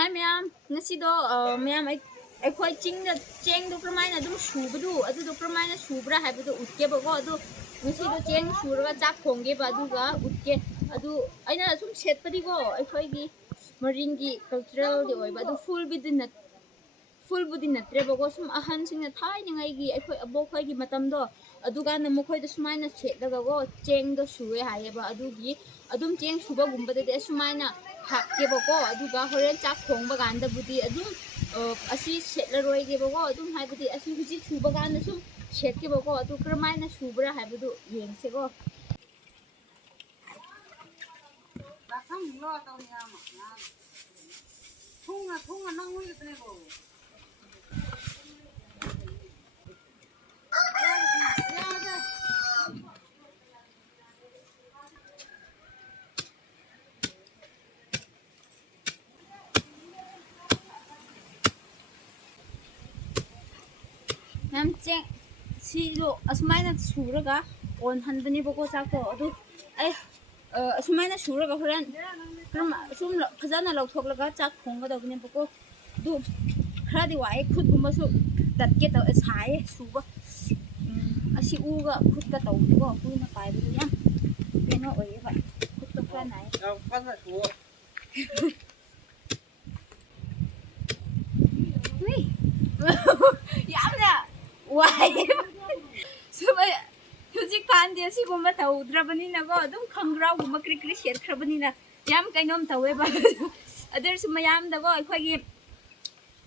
Hai ma'am, ngasido ma'am ai khoi ching da cheng do kramai na dum shubadu adu do kramai na shubra haibadu utke bago adu ngasido cheng shuraga chak khongge ba adu ga utke adu aina sum setpadi go ai khoi gi maringi cultural de oi ba adu full budi natre bago sum ahan sing na thai ni ngai gi ai khoi abo khoi gi matam do adu ga na mo khoi da sumai na set daga go cheng do shuwe haye ba adu gi adum cheng shuba gumba de sumai na hakke bago adu ga horen chak khongba ganda budi adum asi setla roi ge bago adum hai budi asi huji shuba ganda sum set ke bago adu kramai na shubra hai budu yeng se go Bakang lo tau ni ama na thunga nang wi tne go nam cheng si lo asmai na shuraga on han bani bago chak to adu ai asmai na shuraga horen kram sum phajana lo thok laga chak khongga da bani bago du khadi wa ai khut gumba su tat ke to sai suba asi uga khut ka to go kuina pai bu ya beno oi ba khut to kra nai pan na su ui yamna wai suba huzik pan dia si gumba to udra bani na go dum khangrau gumba kri kri sher khra bani na yam kainom tawe ba adar su mayam da go khoi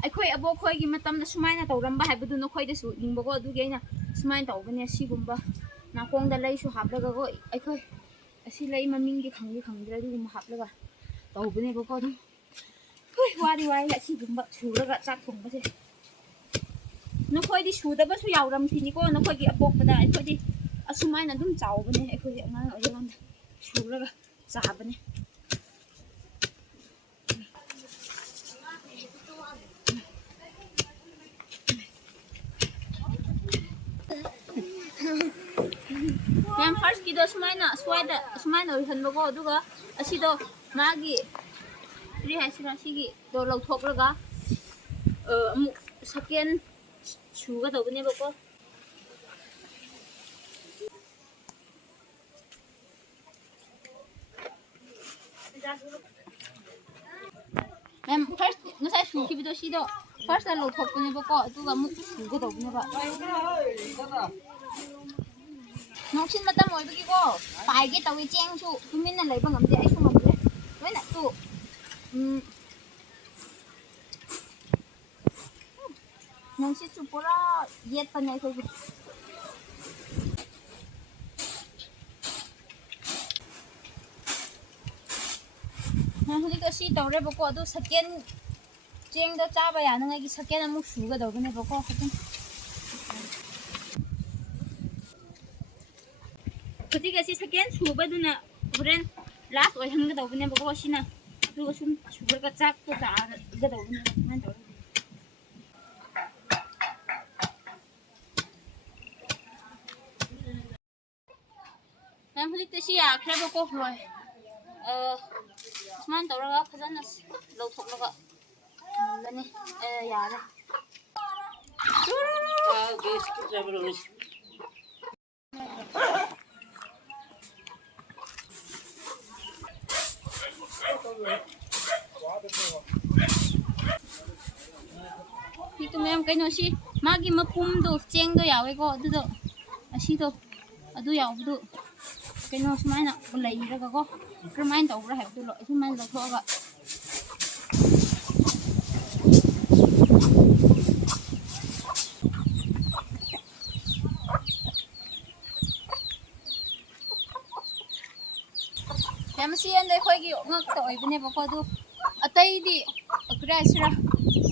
ꯑꯩꯈꯣꯏ ꯑꯕꯣꯛꯈꯣꯏꯒꯤ ꯃꯇꯝꯗ ꯁꯨꯃꯥꯏꯅ ꯇꯧꯔꯝꯕ ꯍꯥꯏꯕꯗꯨ ꯅꯈꯣꯏꯗꯁꯨ ꯌꯦꯡꯕꯀꯣ ꯑꯗꯨꯒꯤ ꯑꯩꯅ ꯁꯨꯃꯥꯏꯅ ꯇꯧꯕꯅꯦ ꯁꯤꯒꯨꯝꯕ ꯅꯥꯀꯣꯡꯗ ꯂꯩꯁꯨ ꯍꯥꯞꯂꯒꯀꯣ ꯑꯩꯈꯣꯏ ꯑꯁꯤ ꯂꯩ ꯃꯃꯤꯡꯗꯤ ꯈꯪꯗ꯭ꯔꯦ ꯑꯗꯨꯒꯨꯝꯕ ꯍꯥꯞꯂꯒ ꯇꯧꯕꯅꯦꯕꯀꯣ ꯑꯗꯨꯝ ꯍꯣꯏ ꯋꯥꯗꯤ ꯋꯥꯏ ꯑꯁꯤꯒꯨꯝꯕ ꯁꯨꯔꯒ ꯆꯥꯛ ꯊꯣꯡꯕꯁꯦ ꯅꯈꯣꯏꯗꯤ ꯁꯨꯗꯕꯁꯨ ꯌꯥꯎꯔꯝꯈꯤꯅꯤꯀꯣ ꯅꯈꯣꯏꯒꯤ ꯑꯄꯣꯛꯄꯗ ꯑꯩꯈꯣꯏꯗꯤ ꯑꯁꯨꯃꯥꯏꯅ ꯑꯗꯨꯝ ꯆꯥꯎꯕꯅꯦ ꯑꯩꯈꯣꯏꯗꯤ ꯑꯉꯥꯡ ꯑꯣꯏꯔꯤꯀꯥꯟꯗ ꯁꯨꯔꯒ ꯆꯥꯕꯅꯦ Yang first kido sumaina swaida sumaina uihanbago aduga asido magi ri haisira sigi do lawthoklaga amu second suga dawne bako Mem first ngasai suki bido sido first la lawthokne bako aduga amu suga dawne ba Nongsin matam oi bagi ko pai ge tawi cheng su tumin na leiba ngamde ai su ngamde loina tu nongsi su pura yet panai ko na huli ko si tawre bako adu second cheng da cha ba ya ngai gi second amu su ga daw ne bako hatin Ketika si second suba duna buren last oi hanga daw bune bako sina du sum sugar ka chak to cha ga daw bune man daw Nam huli te si ya khre bako hloi man daw ra phajana lo thok laga lani ya ra gas ki travel on Itu mem kaino si magi mapum do cheng do yawe ko adu do asi do adu yaw du kaino sumaina ulai ra ko remain do ra ha du lo sumain do thoga Yamsi ande khoi gi ngak to oi bune bako du atai di akra sira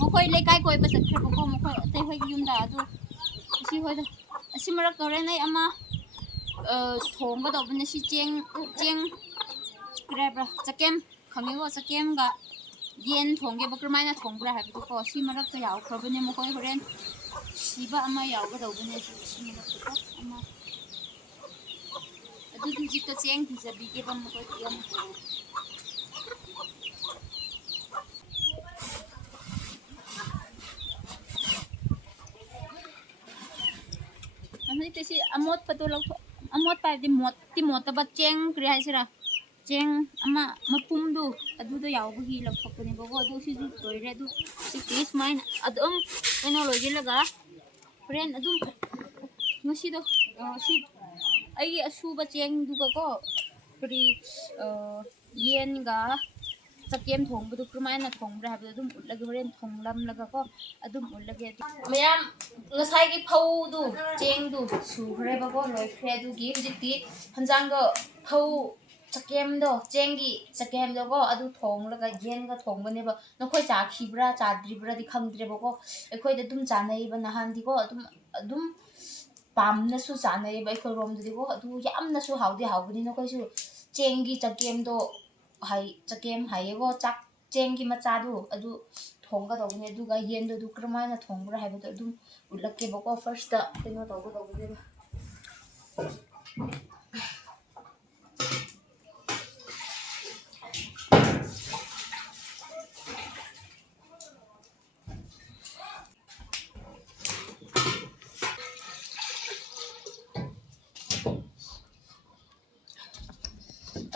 mokoi lekai koi ba sakre bako mokoi atai khoi gi yumda adu si hoi da asi mara kore nai ama thong ga do bune si cheng grabra chakem khangi go chakem ga yen thongge bakra mai na thongbra ha bu ko si mara ka yaw khro bune mokoi horen siba ama yaw ga do bune si mara ko ama adu jikta cheng thi jabi ke bam ko yam ꯍꯧꯖꯤꯛꯇꯤ ꯁꯤ ꯑꯃꯣꯠꯄꯗꯣ ꯂꯧꯊꯣꯛ ꯑꯃꯣꯠꯄ ꯍꯥꯏꯕꯗꯤ ꯃꯣꯠꯇꯕ ꯆꯦꯡ ꯀꯔꯤ ꯍꯥꯏꯁꯤꯔꯥ ꯆꯦꯡ ꯑꯃ ꯃꯄꯨꯝꯗꯨ ꯑꯗꯨꯗꯣ ꯌꯥꯎꯕꯒꯤ ꯂꯧꯊꯣꯛꯄꯅꯦꯕꯀꯣ ꯑꯗꯨ ꯁꯤꯁꯨ ꯂꯣꯏꯔꯦ ꯑꯗꯨ ꯁꯤ ꯁꯨꯃꯥꯏꯅ ꯑꯗꯨꯝ ꯀꯩꯅꯣ ꯂꯣꯏꯁꯤꯜꯂꯒ ꯍꯣꯔꯦꯟ ꯑꯗꯨꯝ ꯉꯁꯤꯗꯣ ꯁꯤ ꯑꯩꯒꯤ ꯑꯁꯨꯕ ꯆꯦꯡꯗꯨꯒꯀꯣ ꯀꯔꯤ ꯌꯦꯟꯒ ꯆꯀꯦꯝ ꯊꯣꯡꯕꯗꯨ ꯀꯔꯝꯃꯥꯏꯅ ꯊꯣꯡꯕ꯭ꯔꯥ ꯍꯥꯏꯕꯗꯣ ꯑꯗꯨꯝ ꯎꯠꯂꯒꯦ ꯍꯣꯔꯦꯟ ꯊꯣꯡꯂꯝꯂꯒꯀꯣ ꯑꯗꯨꯝ ꯎꯠꯂꯒꯦ ꯃꯌꯥꯝ ꯉꯁꯥꯏꯒꯤ ꯐꯧꯗꯨ ꯆꯦꯡꯗꯨ ꯁꯨꯈ꯭ꯔꯦꯕꯀꯣ ꯂꯣꯏꯈ꯭ꯔꯦ ꯑꯗꯨꯒꯤ ꯍꯧꯖꯤꯛꯇꯤ ꯍꯟꯖꯥꯡꯗꯣ ꯐꯧ ꯆꯀꯦꯝꯗꯣ ꯆꯦꯡꯒꯤ ꯆꯀꯦꯝꯗꯣꯀꯣ ꯑꯗꯨ ꯊꯣꯡꯂꯒ ꯌꯦꯟꯒ ꯊꯣꯡꯕꯅꯦꯕ ꯅꯈꯣꯏ ꯆꯥꯈꯤꯕ꯭ꯔꯥ ꯆꯥꯗ꯭ꯔꯤꯕ꯭ꯔꯥꯗꯤ ꯈꯪꯗ꯭ꯔꯦꯕꯀꯣ ꯑꯩꯈꯣꯏꯗ ꯑꯗꯨꯝ ꯆꯥꯅꯩꯕ ꯅꯍꯥꯟꯗꯤꯀꯣ ꯑꯗꯨꯝ ꯄꯥꯝꯅꯁꯨ ꯆꯥꯅꯩꯌꯦꯕ ꯑꯩꯈꯣꯏꯔꯣꯝꯗꯗꯤꯀꯣ ꯑꯗꯨ ꯌꯥꯝꯅꯁꯨ ꯍꯥꯎꯗꯤ ꯍꯥꯎꯕꯅꯤ ꯅꯈꯣꯏꯁꯨ ꯆꯦꯡꯒꯤ ꯆꯀꯦꯝꯗꯣ ꯆꯀꯦꯝ ꯍꯥꯏꯌꯦꯀꯣ ꯆꯦꯡꯒꯤ ꯃꯆꯥꯗꯨ ꯑꯗꯨ ꯊꯣꯡꯒꯗꯧꯕꯅꯦ ꯑꯗꯨꯒ ꯌꯦꯟꯗꯨ ꯑꯗꯨ ꯀꯔꯝꯍꯥꯏꯅ ꯊꯣꯡꯕ꯭ꯔꯥ ꯍꯥꯏꯕꯗꯣ ꯑꯗꯨꯝ ꯎꯠꯂꯛꯀꯦꯕꯀꯣ ꯐꯥꯔꯁꯇ ꯀꯩꯅꯣ ꯇꯧꯒꯗꯧꯕꯅꯦꯕ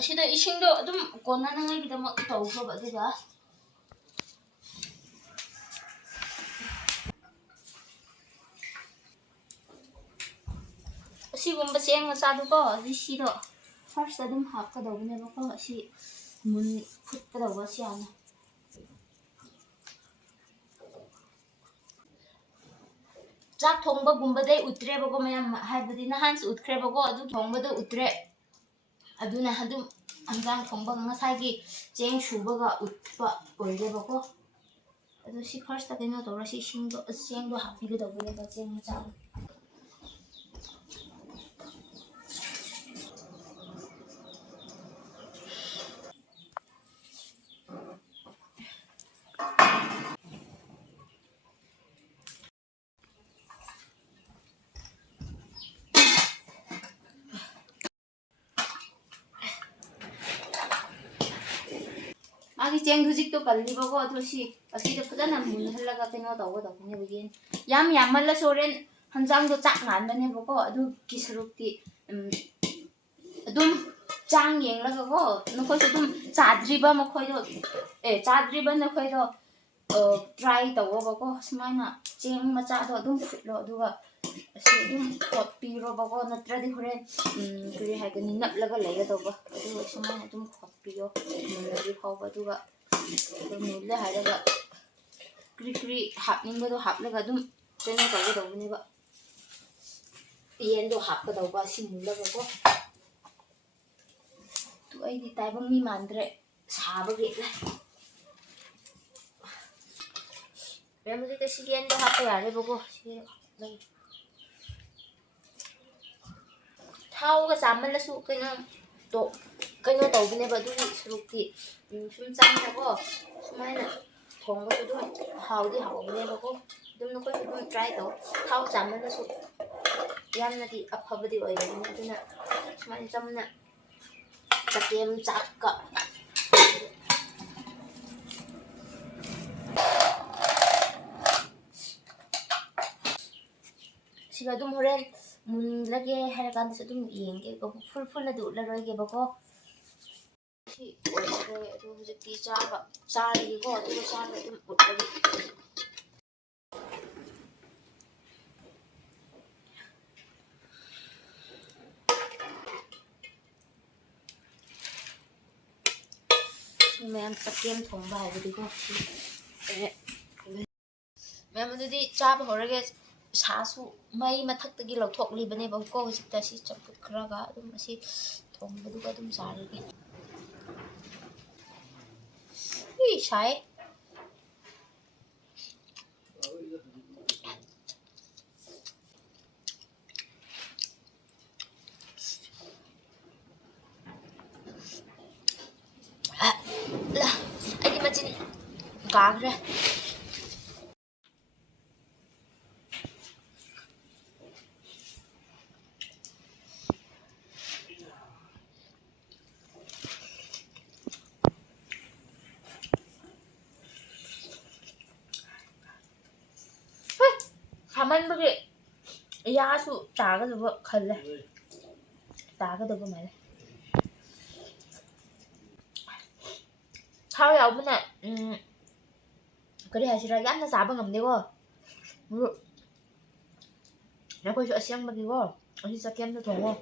ꯑꯁꯤꯗ ꯏꯁꯤꯡꯗꯣ ꯑꯗꯨꯝ ꯀꯣꯟꯅꯅꯉꯥꯏꯒꯤꯗꯃꯛ ꯇꯧꯈ꯭ꯔꯕ ꯑꯗꯨꯒ ꯑꯁꯤꯒꯨꯝꯕ ꯆꯦꯡ ꯃꯆꯥꯗꯨꯀꯣ ꯁꯤꯗꯣ ꯐꯥꯔꯁꯇ ꯑꯗꯨꯝ ꯍꯥꯞꯀꯗꯧꯕꯅꯦꯕꯀꯣ ꯑꯁꯤ ꯐꯨꯠꯀꯗꯧꯕ ꯑꯁꯤ ꯌꯥꯝꯅ ꯆꯥꯛ ꯊꯣꯡꯕꯒꯨꯝꯕꯗꯩ ꯎꯠꯇ꯭ꯔꯦꯕꯀꯣ ꯃꯌꯥꯝ ꯍꯥꯏꯕꯗꯤ ꯅꯍꯥꯟꯁꯨ ꯎꯠꯈ꯭ꯔꯦꯕꯀꯣ ꯑꯗꯨ ꯊꯣꯡꯕꯗꯣ ꯎꯠꯇ꯭ꯔꯦ ꯑꯗꯨꯅ ꯑꯗꯨꯝ ꯍꯟꯖꯥꯡ ꯊꯣꯡꯕ ꯉꯁꯥꯏꯒꯤ ꯆꯦꯡ ꯁꯨꯕꯒ ꯎꯠꯄ ꯑꯣꯏꯔꯦꯕꯀꯣ ꯑꯗꯨ ꯁꯤ ꯐꯥꯔꯁꯇ ꯀꯩꯅꯣ ꯇꯧꯔꯁꯤ ꯆꯦꯡꯗꯣ ꯍꯥꯞꯄꯤꯒꯗꯧꯕꯅꯦꯕ ꯆꯦꯡ ꯃꯆꯥꯗꯣ ꯃꯥꯒꯤ ꯆꯦꯡ ꯍꯧꯖꯤꯛꯇꯣ ꯀꯜꯂꯤꯕꯀꯣ ꯑꯗꯨ ꯑꯁꯤꯗ ꯐꯖꯅ ꯃꯨꯟꯍꯜꯂꯒ ꯀꯩꯅꯣ ꯇꯧꯒꯗꯧꯕꯅꯦꯕ ꯌꯥꯝꯃꯜꯂꯁꯨ ꯍꯣꯔꯦꯟ ꯍꯟꯖꯥꯡꯗꯣ ꯆꯥꯛ ꯉꯥꯟꯕꯅꯦꯕꯀꯣ ꯑꯗꯨꯒꯤ ꯁꯔꯨꯛꯇꯤ ꯑꯗꯨꯝ ꯆꯥꯡ ꯌꯦꯡꯂꯒꯀꯣ ꯅꯈꯣꯏꯁꯨ ꯑꯗꯨꯝ ꯆꯥꯗ꯭ꯔꯤꯕ ꯅꯈꯣꯏꯗꯣ ꯇ꯭ꯔꯥꯏ ꯇꯧꯋꯣꯕꯀꯣ ꯁꯨꯃꯥꯏꯅ ꯆꯦꯡ ꯃꯆꯥꯗꯣ ꯑꯗꯨꯝ ꯐꯨꯠꯂꯣ ꯑꯗꯨꯒ ꯑꯁꯤ ꯑꯗꯨꯝ ꯈꯣꯠꯄꯤꯔꯣꯕꯀꯣ ꯅꯠꯇ꯭ꯔꯗꯤ ꯍꯣꯔꯦꯟ ꯀꯔꯤ ꯍꯥꯏꯒꯅꯤ ꯅꯞꯂꯒ ꯂꯩꯒꯗꯧꯕ ꯑꯗꯨꯒ ꯁꯨꯃꯥꯏꯅ ꯑꯗꯨꯝ ꯈꯣꯠꯄꯤꯌꯣ ꯃꯨꯟꯅꯗꯤ ꯐꯥꯎꯕ ꯑꯗꯨꯒ ꯑꯗꯨꯝ ꯃꯨꯜꯂꯦ ꯍꯥꯏꯔꯒ ꯀꯔꯤ ꯍꯥꯞꯅꯤꯡꯕꯗꯣ ꯍꯥꯞꯂꯒ ꯑꯗꯨꯝ ꯀꯩꯅꯣ ꯇꯧꯒꯗꯧꯕꯅꯦꯕ ꯌꯦꯟꯗꯣ ꯍꯥꯞꯀꯗꯧꯕ ꯑꯁꯤ ꯃꯨꯜꯂꯒꯀꯣ ꯑꯗꯨ ꯑꯩꯗꯤ ꯇꯥꯏꯕꯪ ꯃꯤ ꯃꯥꯟꯗ꯭ꯔꯦ ꯁꯥꯕꯒꯤ ꯍꯧꯖꯤꯛꯇꯤ ꯁꯤ ꯌꯦꯟꯗꯣ ꯍꯥꯞꯄ ꯌꯥꯔꯦꯕꯀꯣ ꯁꯤ ꯂꯩ ꯊꯥꯎꯒ ꯆꯥꯃꯜꯂꯁꯨ ꯀꯩꯅꯣ ꯇꯧꯕꯅꯦꯕ ꯑꯗꯨꯒꯤ ꯁꯔꯨꯛꯇꯤ ꯁꯨꯝ ꯆꯥꯅꯀꯣ ꯁꯨꯃꯥꯏꯅ ꯊꯣꯡꯕꯁꯨ ꯑꯗꯨꯝ ꯍꯥꯎꯗꯤ ꯍꯥꯎꯕꯅꯦꯕꯀꯣ ꯑꯗꯨꯝ ꯅꯈꯣꯏꯁꯨ ꯑꯗꯨꯝ ꯇ꯭ꯔꯥꯏ ꯇꯧ ꯊꯥꯎ ꯆꯥꯃꯜꯂꯁꯨ ꯌꯥꯝꯅꯗꯤ ꯑꯐꯕꯗꯤ ꯑꯣꯏꯗꯕꯅꯤ ꯑꯗꯨꯅ ꯁꯨꯃꯥꯏꯅ ꯆꯝꯅ ꯆꯀꯦꯝ ꯆꯥꯛꯀ ꯁꯤꯒ ꯑꯗꯨꯝ ꯍꯣꯔꯦꯟ ꯃꯨꯜꯂꯒꯦ ꯍꯥꯏꯔ ꯀꯥꯟꯗꯁꯨ ꯑꯗꯨꯝ ꯌꯦꯡꯒꯦꯀꯣ ꯐꯨꯜꯅꯗꯤ ꯎꯠꯂꯔꯣꯏꯒꯦꯕꯀꯣ ꯁꯤ ꯑꯣꯏꯈ꯭ꯔꯦ ꯑꯗꯨ ꯍꯧꯖꯤꯛꯇꯤ ꯆꯥꯔꯒꯦꯀꯣ ꯑꯗꯨꯒ ꯆꯥꯔꯒ ꯑꯗꯨꯝ ꯎꯠꯂꯒꯦ ꯃꯌꯥꯝ ꯆꯀꯦꯝ ꯊꯣꯡꯕ ꯍꯥꯏꯕꯗꯤꯀꯣ ꯃꯌꯥꯝ ꯑꯗꯨꯗꯤ ꯆꯥꯕ ꯍꯧꯔꯒꯦ ꯁꯥꯁꯨ ꯃꯩ ꯃꯊꯛꯇꯒꯤ ꯂꯧꯊꯣꯛꯂꯤꯕꯅꯦꯕꯀꯣ ꯍꯧꯖꯤꯛꯇ ꯁꯤ ꯆꯝꯐꯨꯠ ꯈꯔꯒ ꯑꯗꯨꯝ ꯑꯁꯤ ꯊꯣꯡꯕꯗꯨꯒ ꯑꯗꯨꯝ ꯆꯥꯔꯒꯦ ꯁꯥꯏ ꯑꯩꯒꯤ ꯃꯆꯤꯟ ꯀꯥꯈ꯭ꯔꯦ 사만들이 ꯌꯥꯁꯨ ꯇꯥꯒꯗꯕ ꯈꯜꯂꯦ ꯇꯥꯒꯗꯕ ꯃꯥꯜꯂꯦ ꯊꯥꯎ ꯌꯥꯎꯕꯅ ꯀꯔꯤ ꯍꯥꯏꯁꯤꯔꯥ ꯌꯥꯝꯅ ꯆꯥꯕ ꯉꯝꯗꯦꯀꯣ ꯅꯈꯣꯏꯁꯨ ꯑꯁꯦꯡꯕꯒꯤꯀꯣ ꯑꯁꯤ ꯆꯒꯦꯝꯗꯣ ꯊꯣꯡꯉꯣ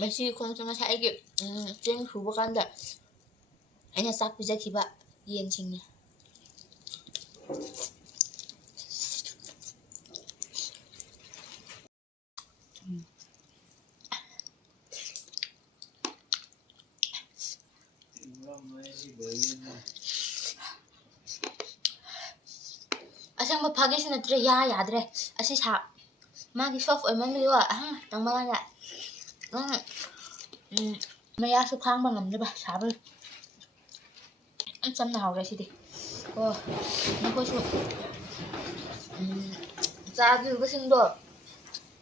ꯃꯁꯤ ꯈꯣꯡꯁꯨ ꯉꯁꯥꯏ ꯑꯩꯒꯤ ꯆꯦꯡ ꯁꯨꯕ ꯀꯥꯟꯗ ꯑꯩꯅ ꯆꯥꯛ ꯄꯤꯖꯈꯤꯕ ꯌꯦꯟꯁꯤꯡꯅꯤ ꯑꯁꯦꯡꯕ ꯐꯥꯒꯦꯁꯨ ꯅꯠꯇ꯭ꯔꯦ ꯌꯥꯗ꯭ꯔꯦ ꯑꯁꯤ ꯁꯥ ꯃꯥꯒꯤ ꯁꯣꯐ ꯑꯣꯏꯃꯟꯕꯤꯀꯣ ꯇꯪꯕ ꯀꯥꯟꯗ ꯃꯌꯥꯁꯨ ꯈꯥꯡꯕ ꯉꯝꯗ꯭ꯔꯦꯕ ꯁꯥꯕ ꯌꯥꯝ ꯆꯝꯅ ꯍꯥꯎꯔꯦ ꯁꯤꯗꯤ ꯑꯣ ꯅꯈꯣꯏꯁꯨ ꯆꯥꯗ꯭ꯔꯤꯕꯁꯤꯡꯗꯣ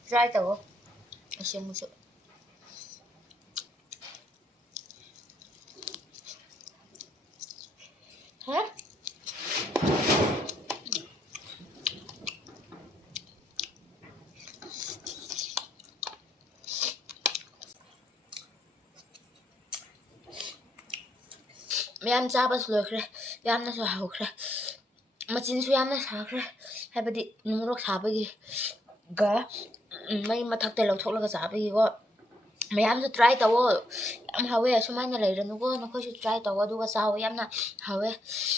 ꯇ꯭ꯔꯥꯏ ꯇꯧꯋꯣ ꯑꯁꯦꯡꯕꯁꯨ ꯍꯥ ꯃꯌꯥꯝ ꯆꯥꯕꯁꯨ ꯂꯣꯏꯈ꯭ꯔꯦ ꯌꯥꯝꯅꯁꯨ ꯍꯥꯎꯈ꯭ꯔꯦ ꯃꯆꯤꯟꯁꯨ ꯌꯥꯝꯅ ꯁꯥꯈ꯭ꯔꯦ ꯍꯥꯏꯕꯗꯤ ꯃꯣꯔꯣꯛ ꯁꯥꯕꯒꯤ ꯃꯩ ꯃꯊꯛꯇ ꯂꯧꯊꯣꯛꯂꯒ ꯆꯥꯕꯒꯤꯀꯣ ꯃꯌꯥꯝꯁꯨ ꯇ꯭ꯔꯥꯏ ꯇꯧꯋꯣ ꯌꯥꯝ ꯍꯥꯎꯋꯦ ꯑꯁꯨꯃꯥꯏꯅ ꯂꯩꯔꯅꯨꯀꯣ ꯅꯈꯣꯏꯁꯨ ꯇ꯭ꯔꯥꯏ ꯇꯧꯋꯣ ꯑꯗꯨꯒ ꯆꯥꯎꯋꯣ ꯌꯥꯝꯅ ꯍꯥꯎꯋꯦ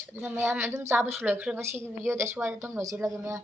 ꯑꯗꯨꯅ ꯃꯌꯥꯝ ꯑꯗꯨꯝ ꯆꯥꯕꯁꯨ ꯂꯣꯏꯈ꯭ꯔꯦ ꯉꯁꯤꯒꯤ ꯚꯤꯗꯤꯑꯣꯗꯤ ꯑꯁ꯭ꯋꯥꯏꯗ ꯑꯗꯨꯝ ꯂꯣꯏꯁꯤꯜꯂꯒꯦ ꯃꯌꯥꯝ